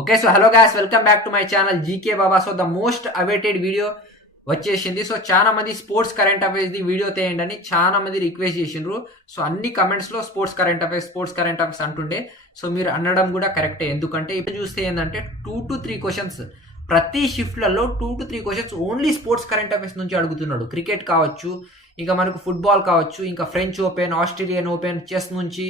Okay so hello guys, welcome back to my channel GK Baba. So the most awaited video వచ్చేసింది. So చాలా మంది sports current affairs the video తీయండి అని చాలా మంది request చేసిండ్రు. సో అన్ని కమెంట్స్ లో స్పోర్ట్స్ కరెంట్ అఫైర్స్ అంటుండే. సో మీరు అనడం కూడా కరెక్టే, ఎందుకంటే ఇప్పుడు చూస్తే ఏంటంటే 2 to 3 క్వశ్చన్స్ ప్రతి షిఫ్ట్లలో 2 to 3 questions only sports current affairs నుంచి అడుగుతున్నాడు. క్రికెట్ కావచ్చు, ఇంకా మనకు ఫుట్బాల్ కావచ్చు, ఇంకా French open, Australian open, chess నుంచి,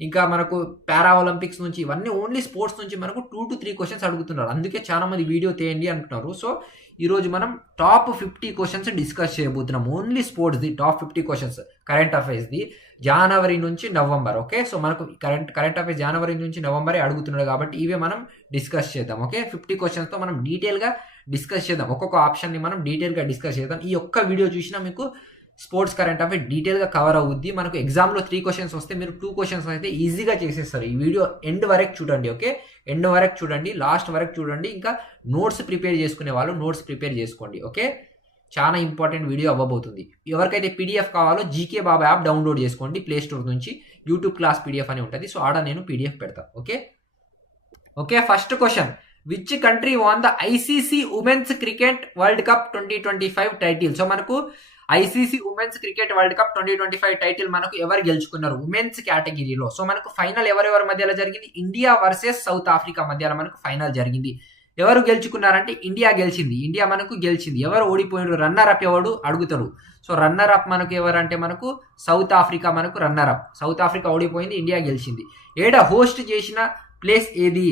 ఇంకా మనకు పారా ఒలింపిక్స్ నుంచి, ఇవన్నీ ఓన్లీ స్పోర్ట్స్ నుంచి మనకు 2 to 3 క్వశ్చన్స్ అడుగుతున్నారు. అందుకే చాలా మంది వీడియో తీయండి అంటున్నారు. సో ఈరోజు మనం టాప్ 50 క్వశ్చన్స్ డిస్కస్ చేయబోతున్నాం. Only sports the top 50 questions current affairs the జనవరి నుంచి నవంబర్. ఓకే, సో మనకు కరెంట్ అఫైర్స్ జనవరి నుంచి నవంబరే అడుగుతున్నాడు కాబట్టి ఇవే మనం డిస్కస్ చేద్దాం. ఓకే, 50 క్వశ్చన్స్తో మనం డీటెయిల్గా డిస్కస్ చేద్దాం. ఒక్కొక్క ఆప్షన్ని మనం డీటెయిల్గా డిస్కస్ చేద్దాం. ఈ ఒక్క వీడియో చూసినా మీకు స్పోర్ట్స్ కరెంట్ అఫైర్ డీటెయిల్గా కవర్ అవుద్ది. మనకు ఎగ్జామ్లో 3 క్వశ్చన్స్ వస్తే మీరు 2 క్వశ్చన్స్ అయితే ఈజీగా చేసేస్తారు. ఈ వీడియో ఎండ్ వరకు చూడండి. ఓకే, ఎండ్ వరకు చూడండి, లాస్ట్ వరకు చూడండి. ఇంకా నోట్స్ ప్రిపేర్ చేసుకునే వాళ్ళు నోట్స్ ప్రిపేర్ చేసుకోండి. ఓకే, చాలా ఇంపార్టెంట్ వీడియో అవ్వబోతుంది. ఎవరికైతే పీడిఎఫ్ కావాలో జీకే బాబా యాప్ డౌన్లోడ్ చేసుకోండి ప్లే స్టోర్ నుంచి. యూట్యూబ్ క్లాస్ పీడిఎఫ్ అని ఉంటుంది. సో ఆడ నేను పీడిఎఫ్ పెడతాను. Okay, first question, which country won the ICC women's cricket world cup 2025 title? So మనకు ICC women's cricket world cup 2025 title మనకు ఎవరు గెలుచుకున్నారు ఉమెన్స్ కేటగిరీలో? సో మనకు ఫైనల్ ఎవరెవరి మధ్యలో జరిగింది? ఇండియా వర్సెస్ సౌత్ ఆఫ్రికా మధ్యలో మనకు ఫైనల్ జరిగింది. ఎవరు గెలుచుకున్నారంటే ఇండియా గెలిచింది. ఇండియా మనకు గెలిచింది. ఎవరు ఓడిపోయినారు? రన్నర్ అప్ ఎవడు అడుగుతారు. సో రన్నర్ అప్ మనకు ఎవరంటే మనకు సౌత్ ఆఫ్రికా మనకు రన్నర్ అప్. సౌత్ ఆఫ్రికా ఓడిపోయింది, ఇండియా గెలిచింది. ఏడా హోస్ట్ చేసిన ప్లేస్ ఏది?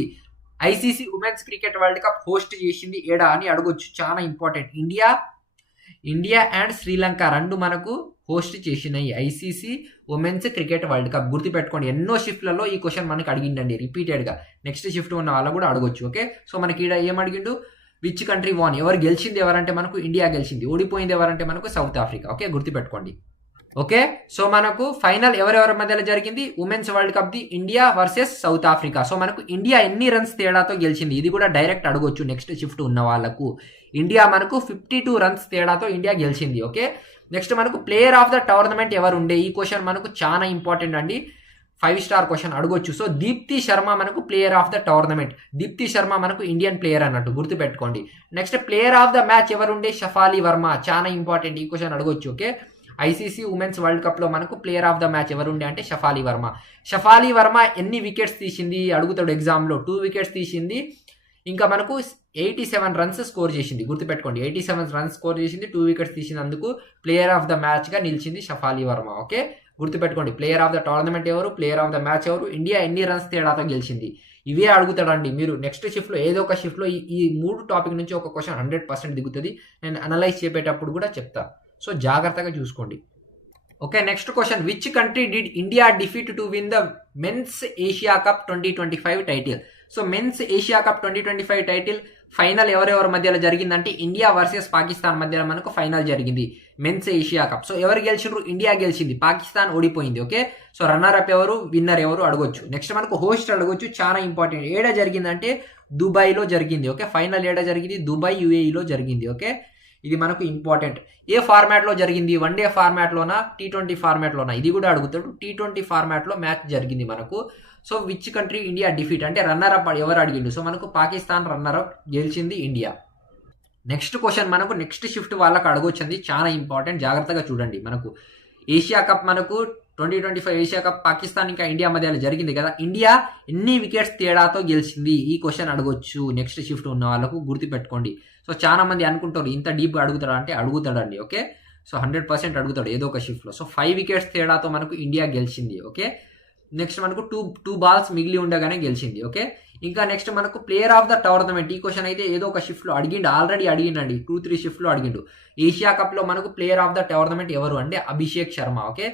ICC women's cricket world cup host చేసింది ఏడా అని అడగొచ్చు. చాలా ఇంపార్టెంట్. ఇండియా అండ్ శ్రీలంక రెండు మనకు హోస్ట్ చేసినాయి ICC women's cricket world cup. గుర్తుపెట్టుకోండి, ఎన్నో షిఫ్ట్లలో ఈ క్వశ్చన్ మనకి అడిగిండండి రిపీటెడ్గా. నెక్స్ట్ షిఫ్ట్ ఉన్న వాళ్ళు కూడా అడగొచ్చు. ఓకే, సో మనకి ఇక్కడ ఏం అడిగిండు? విచ్ కంట్రీ వాన్, ఎవరు గెలిచింది ఎవరంటే మనకు ఇండియా గెలిచింది. ఓడిపోయింది ఎవరంటే మనకు సౌత్ ఆఫ్రికా. ఓకే, గుర్తుపెట్టుకోండి. ఓకే, సో మనకు ఫైనల్ ఎవరెవరి మధ్యలో జరిగింది? Women's world cup the India versus south Africa. So మనకు ఇండియా ఎన్ని రన్స్ తేడాతో గెలిచింది? ఇది కూడా డైరెక్ట్ అడగొచ్చు నెక్స్ట్ షిఫ్ట్ ఉన్న వాళ్ళకు. ఇండియా మనకు 52 రన్స్ తేడాతో ఇండియా గెలిచింది. ఓకే, నెక్స్ట్ మనకు ప్లేయర్ ఆఫ్ ద టోర్నమెంట్ ఎవరు ఉండే? ఈ క్వశ్చన్ మనకు చాలా ఇంపార్టెంట్ అండి. 5 స్టార్ క్వశ్చన్ అడగొచ్చు. సో దీప్తి శర్మ మనకు player of the tournament. Deepti Sharma మనకు ఇండియన్ ప్లేయర్ అన్నట్టు గుర్తుపెట్టుకోండి. Next player of the match ఎవరు ఉండే? షఫాలి వర్మ. చాలా ఇంపార్టెంట్, ఈ క్వశ్చన్ అడగొచ్చు. Okay, ICC women's world cup లో మనకు ప్లేయర్ ఆఫ్ ద మ్యాచ్ ఎవరు ఉండే అంటే షఫాలి వర్మ. షఫాలి వర్మ ఎన్ని వికెట్స్ తీసింది అడుగుతాడు ఎగ్జామ్ లో. 2 వికెట్స్ తీసింది. ఇంకా మనకు 87 రన్స్ స్కోర్ చేసింది. గుర్తుపెట్టుకోండి, 87 రన్స్ స్కోర్ చేసింది, 2 వికెట్స్ తీసినందుకు ప్లేయర్ ఆఫ్ ద మ్యాచ్ గా నిలిచింది షఫాలి వర్మ. ఓకే, గుర్తుపెట్టుకోండి. ప్లేయర్ ఆఫ్ ద టోర్నమెంట్ ఎవరు, ప్లేయర్ ఆఫ్ ద మ్యాచ్ ఎవరు, ఇండియా ఎన్ని రన్స్ తేడాతో గెలిచింది, ఇవే అడుగుతాడండి. మీరు నెక్స్ట్ షిఫ్ట్ లో ఏదో ఒక షిఫ్ట్ లో ఈ 3 టాపిక్ నుంచి ఒక క్వశ్చన్ 100% దిగుతుంది. నేను అనలైజ్ చేపేటప్పుడు కూడా చెప్తా. సో జాగ్రత్తగా చూసుకోండి. Okay, next question, which country did India defeat to win the men's Asia cup 2025 title? So men's Asia cup 2025 title final ఎవరెవరి మధ్యలో జరిగిందంటే ఇండియా వర్సెస్ పాకిస్తాన్ మధ్యలో మనకు ఫైనల్ జరిగింది మెన్స్ ఏషియా కప్. సో ఎవరు గెలిచిండ్రు? ఇండియా గెలిచింది, పాకిస్తాన్ ఓడిపోయింది. ఓకే, సో రన్నర్ అప్ ఎవరు, విన్నర్ ఎవరు అడగొచ్చు. నెక్స్ట్ మనకు హోస్ట్ అడగొచ్చు. చాలా ఇంపార్టెంట్. ఏడా జరిగిందంటే దుబాయ్లో జరిగింది. ఓకే, ఫైనల్ ఏడా జరిగింది? దుబాయ్ యుఏఈలో జరిగింది. ఓకే, ఇది మనకు ఇంపార్టెంట్. ఏ ఫార్మాట్లో జరిగింది? వన్డే ఫార్మాట్లోనా, T20 ఫార్మాట్లోనా? ఇది కూడా అడుగుతాడు. T20 ఫార్మాట్లో మ్యాచ్ జరిగింది మనకు. So which country India defeat అంటే రన్నర్ అప్ ఎవరు అడిగిండు? సో మనకు పాకిస్తాన్ రన్నర్ అప్, గెలిచింది ఇండియా. నెక్స్ట్ క్వశ్చన్ మనకు నెక్స్ట్ షిఫ్ట్ వాళ్ళకి అడగొచ్చింది. చాలా ఇంపార్టెంట్, జాగ్రత్తగా చూడండి. మనకు ఏషియా కప్ మనకు 2025 ఏషియా కప్ పాకిస్తాన్ ఇంకా ఇండియా మధ్యలో జరిగింది కదా. ఇండియా ఎన్ని వికెట్స్ తేడాతో గెలిచింది? ఈ క్వశ్చన్ అడగొచ్చు నెక్స్ట్ షిఫ్ట్ ఉన్న వాళ్ళకు. గుర్తుపెట్టుకోండి. సో చాలా మంది అనుకుంటారు ఇంత డీప్గా అడుగుతాడా అంటే అడుగుతాడండి. ఓకే, సో 100% అడుగుతాడు ఏదో ఒక షిఫ్ట్లో. సో 5 వికెట్స్ తేడాతో మనకు ఇండియా గెలిచింది. ఓకే, నెక్స్ట్ మనకు టూ బాల్స్ మిగిలి ఉండగానే గెలిచింది. ఓకే, ఇంకా నెక్స్ట్ మనకు ప్లేయర్ ఆఫ్ ద టోర్నమెంట్. ఈ క్వశ్చన్ అయితే ఏదో ఒక షిఫ్ట్లో అడిగిండు, ఆల్రెడీ అడిగిండండి. 2-3 షిఫ్ట్లో అడిగిండు. ఏషియా కప్లో మనకు ప్లేయర్ ఆఫ్ ద టోర్నమెంట్ ఎవరు అంటే అభిషేక్ శర్మ. ఓకే,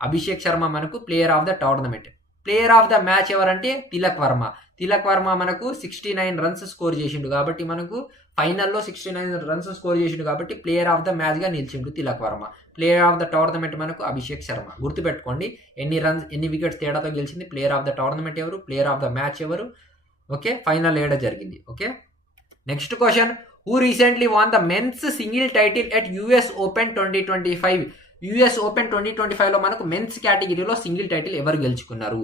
అభిషేక్ శర్మ మనకు player of the tournament. Player of the match ఎవరంటే తిలక్ వర్మ మనకు 69 రన్స్ స్కోర్ చేసిండు కాబట్టి మనకు ఫైనల్లో 69 రన్స్ స్కోర్ చేసిండు కాబట్టి ప్లేయర్ ఆఫ్ ద మ్యాచ్ గా నిలిచిండు Tilak Varma. Player of the tournament మనకు అభిషేక్ శర్మ. గుర్తుపెట్టుకోండి, ఎన్ని వికెట్స్ తేడాతో గెలిచింది, ప్లేయర్ ఆఫ్ ద టోర్నమెంట్ ఎవరు, ప్లేయర్ ఆఫ్ ద మ్యాచ్ ఎవరు. ఓకే, ఫైనల్ ఏడా జరిగింది. Okay, next question, who recently won the men's single title at US open 2025? US open 2025 లో మనకు మెన్స్ కేటగిరీలో సింగిల్ టైటిల్ ఎవరు గెలుచుకున్నారు?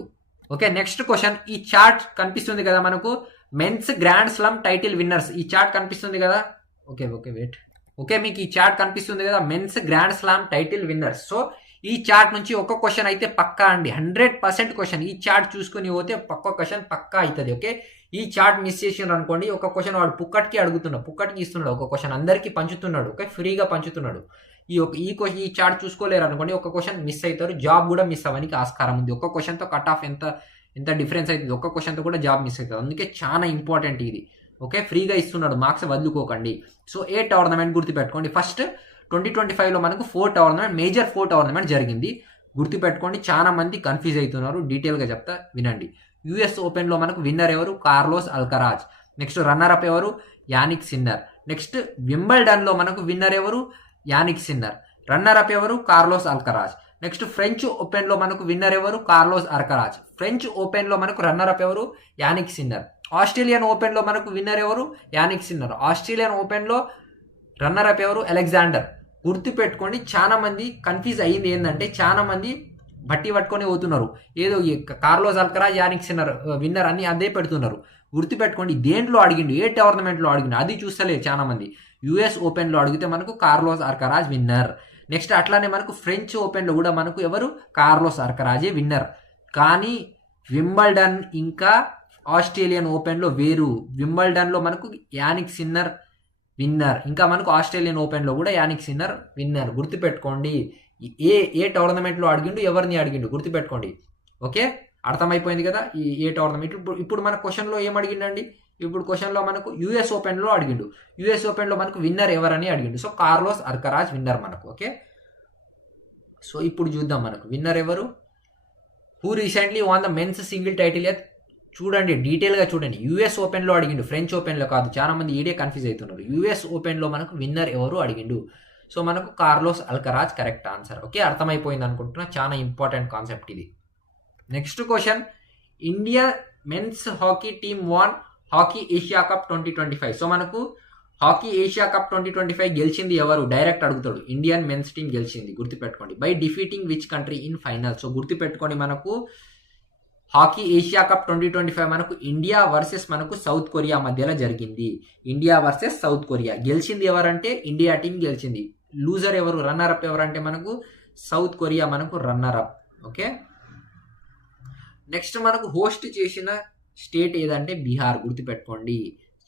ఓకే, నెక్స్ట్ క్వశ్చన్, ఈ చార్ట్ కనిపిస్తుంది కదా మనకు, men's grand slam title winners. ఈ చార్ట్ కనిపిస్తుంది కదా, వెయిట్. మీకు ఈ చార్ట్ కనిపిస్తుంది కదా, men's grand slam title winners. So ఈ చార్ట్ నుంచి ఒక్క క్వశ్చన్ అయితే పక్కా అండి, 100% క్వశ్చన్. ఈ చార్ట్ చూసుకుని పోతే ఒక్క క్వశ్చన్ పక్కా అవుతుంది. ఓకే, ఈ చార్ట్ మిస్ చేసినారు అనుకోండి, ఒక క్వశ్చన్ వాడు పుక్కటికి అడుగుతున్నాడు, పుక్కటికి ఇస్తున్నాడు, ఒక క్వశ్చన్ అందరికీ పంచుతున్నాడు. ఓకే, ఫ్రీగా పంచుతున్నాడు. ఈ చార్ట్ చూసుకోలేరు అనుకోండి, ఒక క్వశ్చన్ మిస్ అవుతారు, జాబ్ కూడా మిస్ అవ్వడానికి ఆస్కారం ఉంది. ఒక్క క్వశ్చన్తో కట్ ఆఫ్ ఎంత డిఫరెన్స్ అవుతుంది, ఒక్క క్వశ్చన్తో కూడా జాబ్ మిస్ అవుతుంది. అందుకే చాలా ఇంపార్టెంట్ ఇది. ఓకే, ఫ్రీగా ఇస్తున్నాడు, మార్క్స్ వదులుకోకండి. సో ఏ టోర్నమెంట్ గుర్తుపెట్టుకోండి. ఫస్ట్ 2025లో మనకు 4 టోర్నమెంట్, మేజర్ 4 టోర్నమెంట్ జరిగింది. గుర్తుపెట్టుకోండి, చాలా మంది కన్ఫ్యూజ్ అవుతున్నారు, డీటెయిల్గా చెప్తా వినండి. యుఎస్ ఓపెన్లో మనకు విన్నర్ ఎవరు? Carlos Alcaraz. Next runner up ఎవరు? Jannik Sinner. నెక్స్ట్ వింబల్డన్లో మనకు విన్నర్ ఎవరు? Jannik Sinner. రన్నర్ అప్ ఎవరు? Carlos Alcaraz. నెక్స్ట్ ఫ్రెంచ్ ఓపెన్లో మనకు విన్నర్ ఎవరు? Carlos Alcaraz. ఫ్రెంచ్ ఓపెన్లో మనకు రన్నర్ అప్ ఎవరు? Jannik Sinner. ఆస్ట్రేలియన్ ఓపెన్లో మనకు విన్నర్ ఎవరు? Jannik Sinner. ఆస్ట్రేలియన్ ఓపెన్లో రన్నర్ అప్ ఎవరు? అలెగ్జాండర్. గుర్తుపెట్టుకోండి, చాలా మంది కన్ఫ్యూజ్ అయ్యింది ఏంటంటే, చాలా మంది బట్టి పట్టుకొని పోతున్నారు, ఏదో Carlos Alcaraz Jannik sinner winner అని అదే పెడుతున్నారు. గుర్తుపెట్టుకోండి, దేంట్లో అడిగిండు, ఏ టోర్నమెంట్లో అడిగిండు అది చూస్తలేదు చాలా మంది. యుఎస్ ఓపెన్లో అడిగితే మనకు కార్లోస్ అల్కరాజ్ విన్నర్. నెక్స్ట్ అట్లానే మనకు ఫ్రెంచ్ ఓపెన్లో కూడా మనకు ఎవరు? కార్లోస్ అల్కరాజే విన్నర్. కానీ వింబల్డన్ ఇంకా ఆస్ట్రేలియన్ ఓపెన్లో వేరు. వింబల్డన్లో మనకు యానిక్ సిన్నర్ విన్నర్, ఇంకా మనకు ఆస్ట్రేలియన్ ఓపెన్లో కూడా యానిక్ సిన్నర్ విన్నర్. గుర్తుపెట్టుకోండి, ఏ టోర్నమెంట్లో అడిగిండు, ఎవరిని అడిగిండు గుర్తుపెట్టుకోండి. ఓకే, అర్థమైపోయింది కదా ఏ టోర్నమెంట్. ఇప్పుడు మన క్వశ్చన్లో ఏం అడిగిండండి? ఇప్పుడు క్వశ్చన్లో మనకు యుఎస్ ఓపెన్లో అడిగిండు. యుఎస్ ఓపెన్లో మనకు విన్నర్ ఎవరని అడిగిండు. సో కార్లోస్ అల్కరాజ్ విన్నర్ మనకు. ఓకే, సో ఇప్పుడు చూద్దాం మనకు విన్నర్ ఎవరు. Who recently won the men's single title at. చూడండి, డీటెయిల్గా చూడండి. యుఎస్ ఓపెన్లో అడిగిండు, ఫ్రెంచ్ ఓపెన్లో కాదు. చాలా మంది ఈడే కన్ఫ్యూజ్ అవుతున్నారు. యుఎస్ ఓపెన్లో మనకు విన్నర్ ఎవరు అడిగిండు. సో మనకు Carlos Alcaraz correct answer. Okay, అర్థమైపోయింది అనుకుంటున్నా, చాలా ఇంపార్టెంట్ కాన్సెప్ట్ ఇది. Next question, India men's hockey team won hockey Asia cup 2025. So మనకు హాకీ ఏషియా కప్ 2025 గెలిచింది ఎవరు? డైరెక్ట్ అడుగుతాడు. ఇండియన్ మెన్స్ టీమ్ గెలిచింది, గుర్తుపెట్టుకోండి. By defeating which country in final. So గుర్తుపెట్టుకోండి, మనకు హాకీ ఏషియా కప్ 2025 మనకు ఇండియా వర్సెస్ మనకు సౌత్ కొరియా మధ్యలో జరిగింది. India versus south Korea. గెలిచింది ఎవరంటే ఇండియా టీం గెలిచింది. లూజర్ ఎవరు? రన్నర్ అప్ ఎవరంటే మనకు సౌత్ కొరియా మనకు రన్నర్ అప్. ఓకే, నెక్స్ట్ మనకు హోస్ట్ చేసిన స్టేట్ ఏదంటే బీహార్. గుర్తుపెట్టుకోండి,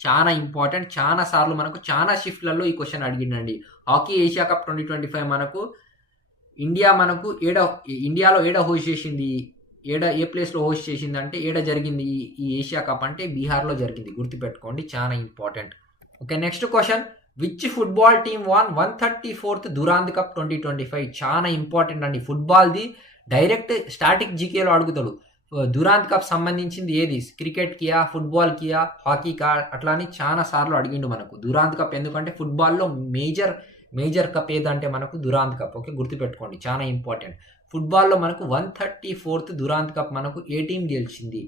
చాలా ఇంపార్టెంట్. చాలా సార్లు మనకు చాలా షిఫ్ట్లలో ఈ క్వశ్చన్ అడిగిండండి. హాకీ ఏషియా కప్ 2025 మనకు ఇండియా మనకు ఇండియాలో ఏడ హోస్ట్ చేసింది, ఏ ప్లేస్లో హోస్ట్ చేసింది అంటే ఏడ జరిగింది ఈ ఏషియా కప్ అంటే బీహార్లో జరిగింది. గుర్తుపెట్టుకోండి, చాలా important. Okay, next question, which football team won 134th Durand cup 2025. చాలా ఇంపార్టెంట్ అండి. ఫుట్బాల్ది డైరెక్ట్ స్టాటిక్ జీకేలో అడుగుతాడు. దురాంద్ కప్ సంబంధించింది ఏది? Cricket Kia, football Kia, hockey కా, అట్లా అని చాలా సార్లు అడిగిండు మనకు. దురాంద్ కప్ ఎందుకంటే ఫుట్బాల్లో మేజర్ కప్ ఏదంటే మనకు దురాంద్ కప్. ఓకే, గుర్తుపెట్టుకోండి, చాలా ఇంపార్టెంట్. ఫుట్బాల్లో మనకు 134th దురాంద్ కప్ మనకు ఏ టీం గెలిచింది?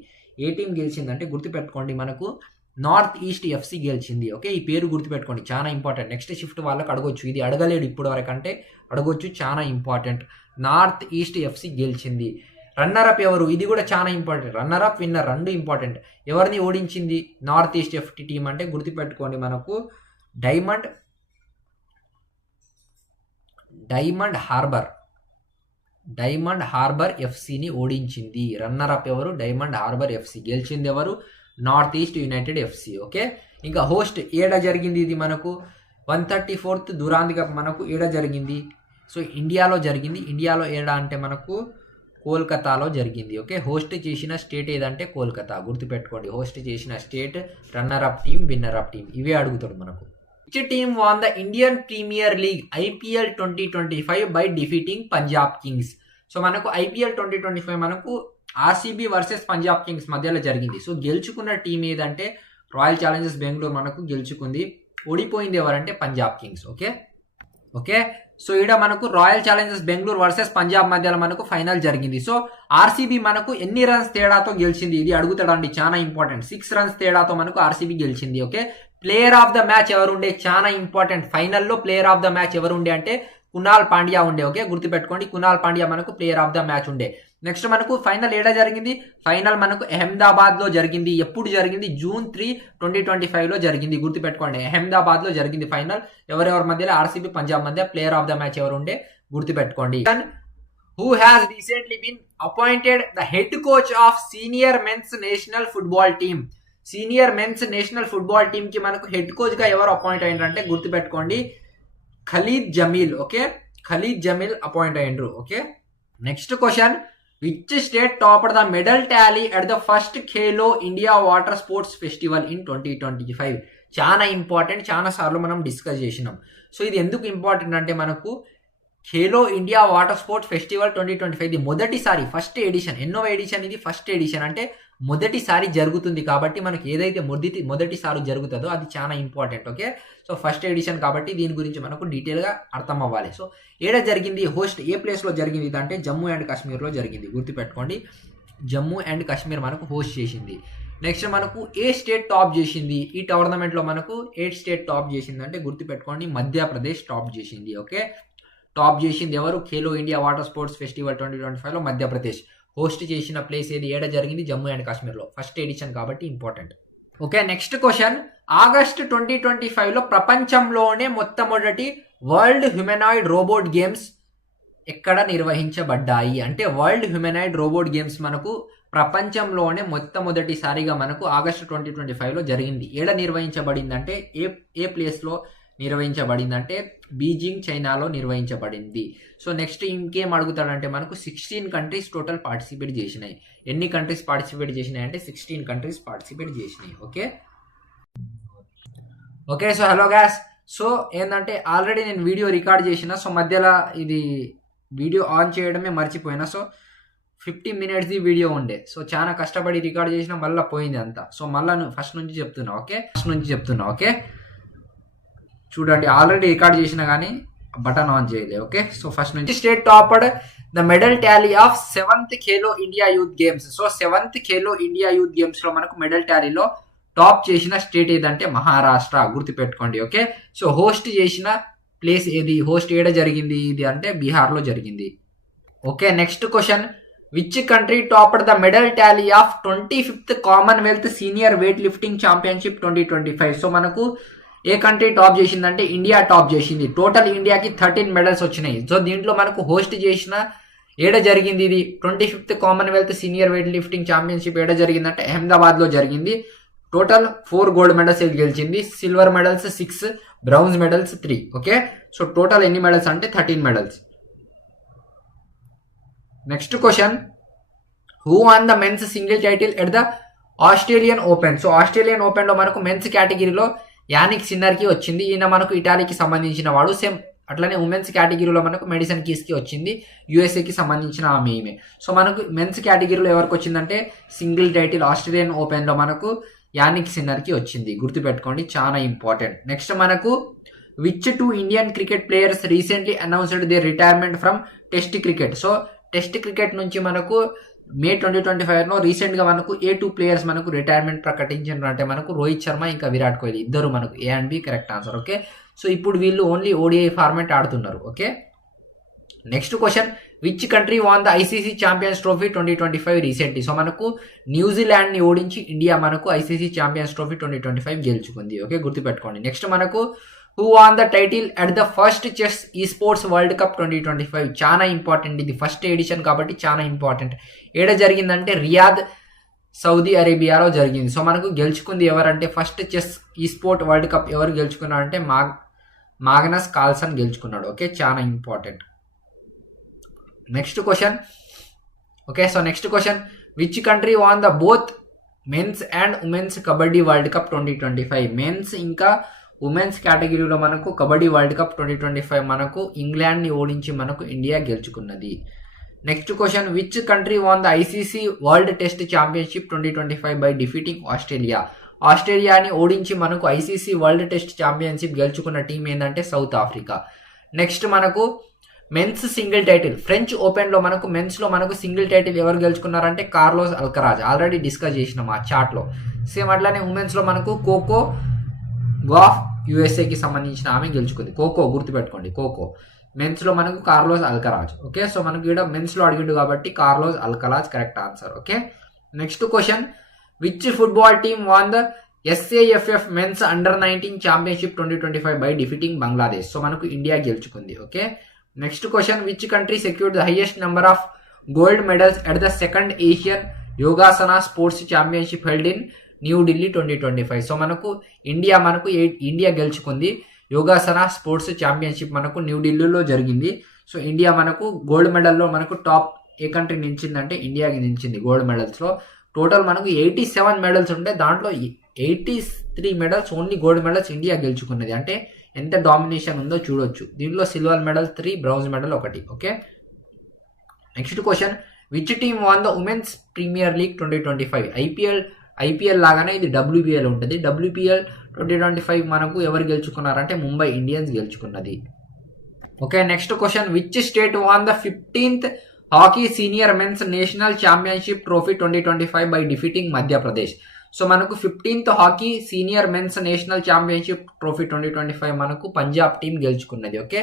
అంటే గుర్తుపెట్టుకోండి, మనకు నార్త్ ఈస్ట్ ఎఫ్సి గెలిచింది. ఓకే, ఈ పేరు గుర్తుపెట్టుకోండి, చాలా ఇంపార్టెంట్. నెక్స్ట్ షిఫ్ట్ వాళ్ళకి అడగొచ్చు, ఇది అడగలేడు ఇప్పటి వరకు అంటే అడగొచ్చు, చాలా ఇంపార్టెంట్. నార్త్ ఈస్ట్ ఎఫ్సి గెలిచింది. రన్నర్ అప్ ఎవరు? ఇది కూడా చాలా ఇంపార్టెంట్. రన్నర్ అప్ విన్నర్ రెండు ఇంపార్టెంట్. ఎవరిని ఓడించింది నార్త్ ఈస్ట్ ఎఫ్సి టీం అంటే గుర్తుపెట్టుకోండి, మనకు డైమండ్ హార్బర్ ఎఫ్సిని ఓడించింది. రన్నర్ అప్ ఎవరు? Diamond Harbour FC. గెలిచింది ఎవరు? North East United FC. Okay, ఇంకా హోస్ట్ ఏడ జరిగింది? ఇది మనకు 134th దురాంద్ కప్ మనకు ఏడ జరిగింది? సో ఇండియాలో జరిగింది. ఇండియాలో ఏడ అంటే మనకు కోల్కతాలో జరిగింది. ఓకే, హోస్ట్ చేసిన స్టేట్ ఏదంటే కోల్కతా. గుర్తుపెట్టుకోండి, హోస్ట్ చేసిన state, runner up team, winner up team, ఇవే అడుగుతాడు మనకు. Which team won the Indian premier league IPL 2025 by defeating Punjab kings. So మనకు ఐపీఎల్ 2025 మనకు ఆర్సీబీ వర్సెస్ పంజాబ్ కింగ్స్ మధ్యలో జరిగింది. సో గెలుచుకున్న టీం ఏదంటే రాయల్ ఛాలెంజర్స్ బెంగళూరు మనకు గెలుచుకుంది. ఓడిపోయింది ఎవరంటే పంజాబ్ కింగ్స్. ఓకే, సో ఇక్కడ మనకు royal Challengers Bengaluru versus Punjab మధ్యలో మనకు ఫైనల్ జరిగింది. సో ఆర్సీబీ మనకు ఎన్ని రన్స్ తేడాతో గెలిచింది? ఇది అడుగుతాడండి, చాలా ఇంపార్టెంట్. 6 runs తేడాతో మనకు ఆర్సీబీ గెలిచింది. Okay, player of the match ఎవరు ఉండే? చాలా ఇంపార్టెంట్. ఫైనల్లో ప్లేయర్ ఆఫ్ ద మ్యాచ్ ఎవరు ఉండే అంటే కునాల్ పాండ్యా ఉండే. ఓకే, గుర్తుపెట్టుకోండి, కునాల్ పాండ్యా మనకు ప్లేయర్ ఆఫ్ ద మ్యాచ్ ఉండే. నెక్స్ట్ మనకు ఫైనల్ ఏడా జరిగింది, ఫైనల్ మనకు అహ్మదాబాద్ లో జరిగింది. ఎప్పుడు జరిగింది? June 3, 2025 లో జరిగింది. గుర్తుపెట్టుకోండి, అహ్మదాబాద్ లో జరిగింది ఫైనల్. ఎవరెవరి మధ్యలో? ఆర్సీబీ పంజాబ్ మధ్య. ప్లేయర్ ఆఫ్ ద మ్యాచ్ ఎవరు ఉండే? గుర్తుపెట్టుకోండి. Who has recently been appointed the head coach of senior men's national football team. Senior men's national football team కి మనకు హెడ్ కోచ్ గా ఎవరు అపాయింట్ అయ్యారంటే గుర్తుపెట్టుకోండి, ఖలీద్ జమీల్. ఓకే, ఖలీద్ జమీల్ అపాయింట్ అయ్యిండ్రు. Okay, next question, which state topper the medal tally at the first Khelo India water sports festival in 2025? చాలా important, చాలా సార్లు మనం డిస్కస్ చేసినాం. సో ఇది ఎందుకు ఇంపార్టెంట్ అంటే మనకు Khelo India water sports festival 2025 ఇది మొదటిసారి, ఫస్ట్ ఎడిషన్. ఎన్నో ఎడిషన్ ఇది? ఫస్ట్ ఎడిషన్ అంటే మొదటిసారి జరుగుతుంది కాబట్టి మనకి ఏదైతే మొదటిసారి జరుగుతుందో అది చాలా important. Okay, so first edition కాబట్టి దీని గురించి మనకు డీటెయిల్గా అర్థం అవ్వాలి. సో ఏడ జరిగింది? హోస్ట్ ఏ ప్లేస్లో జరిగింది అంటే జమ్మూ అండ్ కాశ్మీర్లో జరిగింది. గుర్తుపెట్టుకోండి, జమ్మూ అండ్ కాశ్మీర్ మనకు హోస్ట్ చేసింది. నెక్స్ట్ మనకు ఏ స్టేట్ టాప్ చేసింది ఈ టోర్నమెంట్లో? మనకు ఏ స్టేట్ టాప్ చేసింది అంటే గుర్తుపెట్టుకోండి, మధ్యప్రదేశ్ టాప్ చేసింది. ఓకే, టాప్ చేసింది ఎవరు? Khelo India water sports festival 2025లో Madhya Pradesh host చేసిన ప్లేస్ ఏది? ఏడ జరిగింది? జమ్మూ అండ్ కాశ్మీర్లో. ఫస్ట్ ఎడిషన్ కాబట్టి important. Okay, next question, August 2025లో ప్రపంచంలోనే మొట్టమొదటి వరల్డ్ హ్యూమనాయిడ్ రోబోట్ గేమ్స్ ఎక్కడ నిర్వహించబడ్డాయి అంటే వరల్డ్ హ్యూమనాయిడ్ రోబోట్ గేమ్స్ మనకు ప్రపంచంలోనే మొట్టమొదటిసారిగా మనకు ఆగస్టు 2025లో జరిగింది. ఏడ నిర్వహించబడింది అంటే ఏ ప్లేస్లో నిర్వహించబడిందంటే బీజింగ్, చైనాలో నిర్వహించబడింది. సో నెక్స్ట్ ఇంకేం అడుగుతాడంటే మనకు 16 కంట్రీస్ టోటల్ పార్టిసిపేట్ చేసినాయి. ఎన్ని కంట్రీస్ పార్టిసిపేట్ చేసినాయి అంటే 16 కంట్రీస్ పార్టిసిపేట్ చేసినాయి. Okay okay so hello gas, so ఏంటంటే ఆల్రెడీ నేను వీడియో రికార్డ్ చేసిన, సో మధ్యలో ఇది వీడియో ఆన్ చేయడమే మర్చిపోయినా. సో 50 minutes వీడియో ఉండే, సో చాలా కష్టపడి రికార్డ్ చేసిన, మళ్ళీ పోయింది అంతా. సో మళ్ళీ ఫస్ట్ నుంచి చెప్తున్నా. ఓకే చూడండి, ఆల్రెడీ రికార్డ్ చేసిన కానీ బటన్ ఆన్ చేయలేదు. ఓకే, సో ఫస్ట్ నుంచి state tapered the medal Tally of 7th Khelo India youth games. So 7th Khelo India youth games లో మనకు మెడల్ టాలీలో టాప్ చేసిన స్టేట్ ఏదంటే మహారాష్ట్ర. గుర్తుపెట్టుకోండి. ఓకే, సో హోస్ట్ చేసిన ప్లేస్ ఏది? హోస్ట్ ఏడ జరిగింది ఇది అంటే బీహార్లో జరిగింది. Okay, next question, which country tapered the medal Tally of 25th Commonwealth senior weight lifting championship 2025? So మనకు ఏ కంట్రీ టాప్ చేసిందంటే ఇండియా టాప్ చేసింది. టోటల్ ఇండియాకి 13 మెడల్స్ వచ్చినాయి. సో దీంట్లో మనకు హోస్ట్ చేసిన ఏడ జరిగింది ఇది 25th Commonwealth senior weight lifting championship ఏడ జరిగిందంటే అహ్మదాబాద్ లో జరిగింది. టోటల్ 4 గోల్డ్ మెడల్స్ గెలిచింది. Silver medals 6, bronze medals 3. Okay, so total ఎన్ని మెడల్స్ అంటే 13 medals. Next question, who won the men's single title at the Australian open? So Australian open లో మనకు men's కేటగిరీలో యానిక్ సిన్నర్ కి వచ్చింది. ఈయన మనకు ఇటాలీకి సంబంధించిన వాడు. సేమ్ అట్లనే ఉమెన్స్ కేటగిరీలో మనకు మెడిసన్ కీస్ కి వచ్చింది, యూఎస్ఏకి సంబంధించిన ఆమె ఈమె. సో మనకు మెన్స్ కేటగిరీలో ఎవరికి వచ్చిందంటే సింగిల్ టైటిల్ ఆస్ట్రేలియన్ ఓపెన్ లో మనకు యానిక్ సిన్నర్ కి వచ్చింది. గుర్తుపెట్టుకోండి, చాలా ఇంపార్టెంట్. నెక్స్ట్ మనకు which 2 Indian cricket players recently announced their retirement from test cricket? So test cricket నుంచి మనకు మే 2025లో రీసెంట్ గా మనకు ఏ 2 ప్లేయర్స్ మనకు రిటైర్మెంట్ ప్రకటించారు అంటే మనకు రోహిత్ శర్మ ఇంకా విరాట్ కోహ్లీ, ఇద్దరు మనకు A and B correct answer. Okay, so ఇప్పుడు వీళ్ళు ఓన్లీ ఓడిఐ ఫార్మాట్ ఆడుతున్నారు. Okay, next question, which country won the ICC champions trophy 2025 recently? So మనకు న్యూజిలాండ్ ని ఓడించి ఇండియా మనకు ఐసీసీ ఛాంపియన్స్ ట్రోఫీ 2025 గెలుచుకుంది. ఓకే, గుర్తుపెట్టుకోండి. నెక్స్ట్ మనకు who won the title at the first chess esports world cup 2025? చాలా important, ఇది first edition కాబట్టి చాలా ఇంపార్టెంట్. ఏడ జరిగిందంటే రియాద్, సౌదీ అరేబియాలో జరిగింది. సో మనకు గెలుచుకుంది ఎవరంటే first chess esport world cup ఎవరు గెలుచుకున్నారంటే మాగ్నస్ కార్ల్సన్ గెలుచుకున్నాడు. ఓకే, చాలా important. Next question, okay so next question, which country won the both men's and women's kabaddi world cup 2025? Men's ఇంకా ఉమెన్స్ కేటగిరీలో మనకు కబడ్డీ వరల్డ్ కప్ 2025 మనకు ఇంగ్లాండ్ ని ఓడించి మనకు ఇండియా గెలుచుకున్నది. Next question, which country won the ICC world test championship 2025 by defeating Australia? ఆస్ట్రేలియాని ఓడించి మనకు ఐసీసీ వరల్డ్ టెస్ట్ ఛాంపియన్షిప్ గెలుచుకున్న టీం ఏంటంటే సౌత్ ఆఫ్రికా. నెక్స్ట్ మనకు men's single title French open లో మనకు మెన్స్ లో మనకు సింగిల్ టైటిల్ ఎవరు గెలుచుకున్నారంటే కార్లోస్ అల్కరాజ్, ఆల్రెడీ డిస్కస్ చేసినాం ఆ చార్ట్ లో. సేమ్ అట్లానే ఉమెన్స్ లో మనకు కోకో గాఫ్ యుఎస్ఏకి సంబంధించిన ఆమె గెలుచుకుంది. కోకో గుర్తుపెట్టుకోండి, కోకో. మెన్స్ లో మనకు కార్లోస్ అల్కరాజ్. ఓకే, సో మనకు ఇక్కడ మెన్స్ లో అడిగిండు కాబట్టి Carlos Alcaraz correct answer. Okay, next question, which football team won the SAFF men's under-19 championship 2025 by defeating Bangladesh? So మనకు ఇండియా గెలుచుకుంది. Okay, next question, which country secured the highest number of gold medals at the second Asian yogasana sports championship held in New Delhi 2025? So మనకు India గెలుచుకుంది. Yogasana sports championship మనకు న్యూఢిల్లీలో జరిగింది. So India మనకు gold మెడల్లో మనకు top ఏ country నిలిచిందంటే ఇండియాకి నిలిచింది గోల్డ్ మెడల్స్ లో. టోటల్ మనకు 87 మెడల్స్ ఉంటే దాంట్లో 83 medals only gold medals India గెలుచుకున్నది. అంటే ఎంత డామినేషన్ ఉందో చూడొచ్చు. దీంట్లో silver medal 3, browns medal 1. Okay, next question, which team won the women's premier league 2025? IPL లాగానే ఇది WPL ఉంటుంది. WPL 2025 మనకు ఎవరు గెలుచుకున్నారంటే Mumbai Indians గెలుచుకున్నది. Okay, next question, which state won the 15th hockey senior men's national championship trophy 2025 by defeating Madhya Pradesh? So మనకు 15th hockey senior men's national championship trophy 2025 మనకు Punjab team గెలుచుకున్నది. Okay,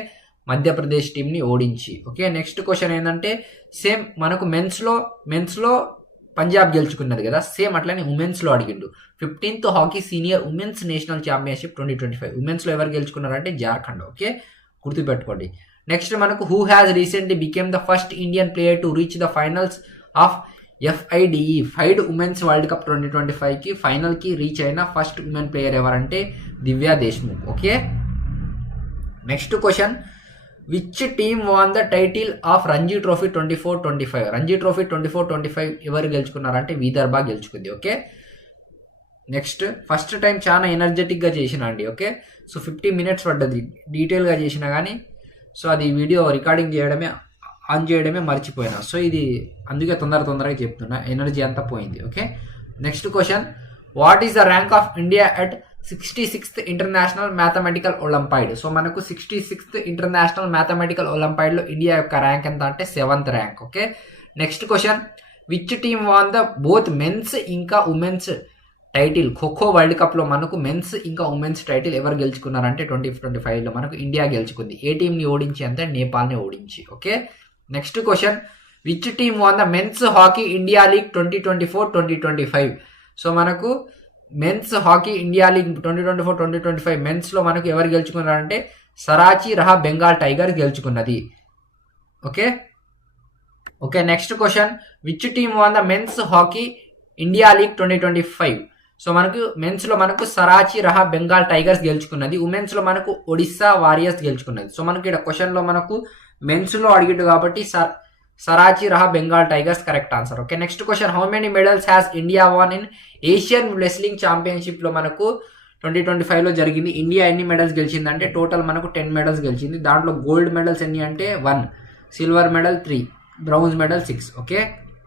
Madhya Pradesh team ని ఓడించి. Okay, next question ఏంటంటే same మనకు men's లో పంజాబ్ గెలుచుకున్నది కదా, same అట్లనే women's లో అడిగిండు. 15th hockey senior women's national championship 2025 women's లో ఎవరు గెలుచుకున్నారంటే జార్ఖండ్. ఓకే, గుర్తుపెట్టుకోండి. నెక్స్ట్ మనకు who has recently became the first Indian player to reach the finals of FIDE FIDE women's world cup 2025 కి ఫైనల్ కి రీచ్ అయిన ఫస్ట్ ఉమెన్ ప్లేయర్ ఎవరంటే Divya Deshmukh. Okay, next question, which team won the title of Ranji trophy 24-25? Ranji trophy 24-25 ఎవరు గెలుచుకున్నారంటే విదర్భ గెలుచుకుంది. Okay, next, first time చాలా energetic గా చేసిన అండి. ఓకే, సో 50 minutes పడ్డది డీటెయిల్ గా చేసిన కానీ సో అది వీడియో రికార్డింగ్ ఆన్ చేయడమే మర్చిపోయినా. సో ఇది అందుకే తొందరగా చెప్తున్నా, ఎనర్జీ అంతా పోయింది. Okay, next question, what is the rank of India at 66th international mathematical olympiad? So మనకు 66th ఇంటర్నేషనల్ మ్యాథమెటికల్ ఒలింపైడ్ లో ఇండియా యొక్క ర్యాంక్ ఎంత అంటే 7th rank. Okay, next question, which team won the both men's ఇంకా women's title kho kho world cup లో మనకు men's ఇంకా women's title ఎవరు గెలుచుకున్నారంటే 2025 లో మనకు ఇండియా గెలుచుకుంది. ఏ టీం ని ఓడించి అంటే నేపాల్ ని ఓడించి. Okay, next question, which team won the men's hockey India league 2024-2025? So మనకు men's hockey India league 2024-2025 men's లో మనకు ఎవరు గెలుచుకున్నారంటే సరాచి రహా బెంగాల్ టైగర్స్ గెలుచుకున్నది. Okay, next question, which team won the men's hockey India league 2025? So మనకు మెన్స్ లో మనకు Shrachi Rarh Bengal Tigers గెలుచుకున్నది. ఉమెన్స్ లో మనకు ఒడిస్సా వారియర్స్ గెలుచుకున్నది. సో మనకి ఇక్కడ క్వశ్చన్ లో మనకు మెన్స్ లో అడిగిండు కాబట్టి Shrachi Rarh Bengal Tigers correct answer. Okay, next question, how many medals has India won in Asian wrestling championship లో మనకు 2025 లో జరిగింది. ఇండియా ఎన్ని మెడల్స్ గెలిచిందంటే టోటల్ మనకు 10 మెడల్స్ గెలిచింది. దాంట్లో గోల్డ్ మెడల్స్ ఎన్ని అంటే 1, silver medal 3, browns medal 6. Okay,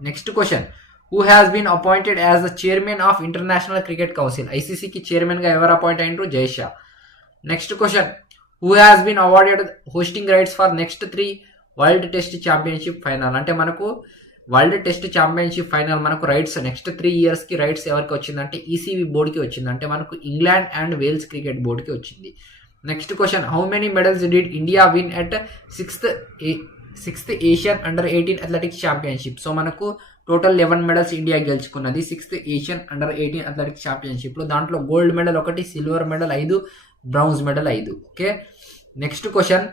next question, who has been appointed as the chairman of International Cricket Council? ICC కి చైర్మన్ గా ఎవరు appoint అయినరు? Jay Shah. Next question, who has been awarded hosting rights for next 3 world test championship final? అంటే మనకు world test championship final మనకు rights next 3 years కి rights ఎవరికి వచ్చిందంటే ECB బోర్డుకి వచ్చింది. అంటే మనకు ఇంగ్లాండ్ అండ్ వేల్స్ క్రికెట్ బోర్డుకి వచ్చింది. Next question, how many medals did India win at 6th Asian under eighteen athletics championship? So మనకు టోటల్ 11 మెడల్స్ ఇండియా గెలుచుకున్నది 6th Asian under eighteen athletics championship లో. దాంట్లో gold medal 1, silver medal 5, bronze medal 5. Okay, next question,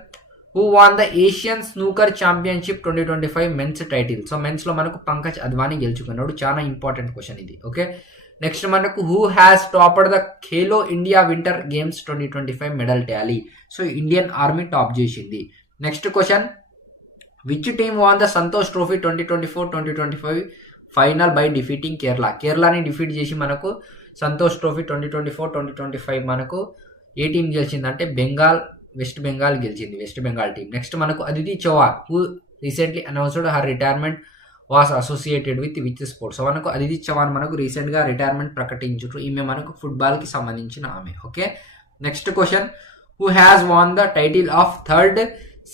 who won the Asian snooker championship 2025 men's title? So men's లో మనకు పంకజ్ అద్వానీ గెలుచుకున్నాడు. చాలా important question ఇది. Okay, next మనకు who has tapered the Khelo India winter games 2025 medal tally? So Indian army top చేసింది. Next question, which team won the Santosh trophy 2024-2025 final by defeating Kerala? కేరళని defeat చేసి మనకు సంతోష్ ట్రోఫీ 2024-2025 మనకు ఏ టీం గెలిచిందంటే వెస్ట్ బెంగాల్ గెలిచింది, వెస్ట్ బెంగాల్ టీం. నెక్స్ట్ మనకు Aditi Chauhan who recently announced her retirement was associated with sports. So మనకు అదితి చౌహాన్ మనకు రీసెంట్ గా రిటైర్మెంట్ ప్రకటించారు. ఈమె మనకు ఫుట్బాల్ కి సంబంధించిన ఆమె. Okay, next question, who has won the title of third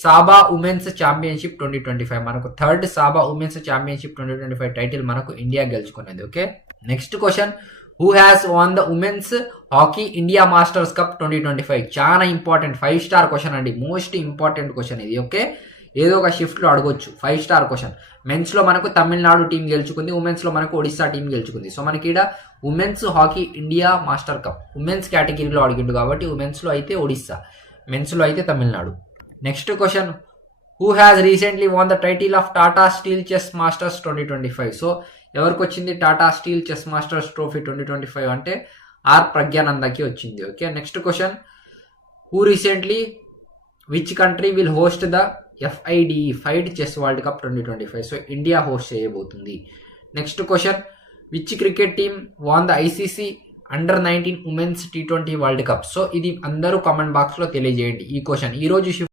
SABA women's championship 2025? మనకు third SABA women's championship 2025 title మనకు ఇండియా గెలుచుకున్నది. Okay, next question, who has won the women's hockey India masters cup 2025? చాలా important 5 star question అండి, most important question ఇది. Okay, ఏదో ఒక షిఫ్ట్లో అడగొచ్చు. 5 స్టార్ క్వశ్చన్. మెన్స్లో మనకు తమిళనాడు టీం గెలుచుకుంది, ఉమెన్స్లో మనకు ఒడిస్సా టీం గెలుచుకుంది. సో మనకి ఇక్కడ women's hockey India master cup women's కేటగిరీలో అడిగిండు కాబట్టి ఉమెన్స్లో అయితే ఒడిస్సా, మెన్స్లో అయితే Tamil Nadu. Next question, who has recently won the title of Tata steel chess masters 2025? So ఎవరికి వచ్చింది Tata steel chess masters trophy 2025 అంటే ఆర్ ప్రజ్ఞానందకి వచ్చింది. Okay, next question, who recently which country will host the FIDE FIDE chess world cup 2025? So India host చేయబోతుంది. Next question, which cricket team won the ICC under nineteen women's T20 world cup? So ఇది అందరూ comment బాక్స్లో తెలియజేయండి ఈ question. ఈ రోజు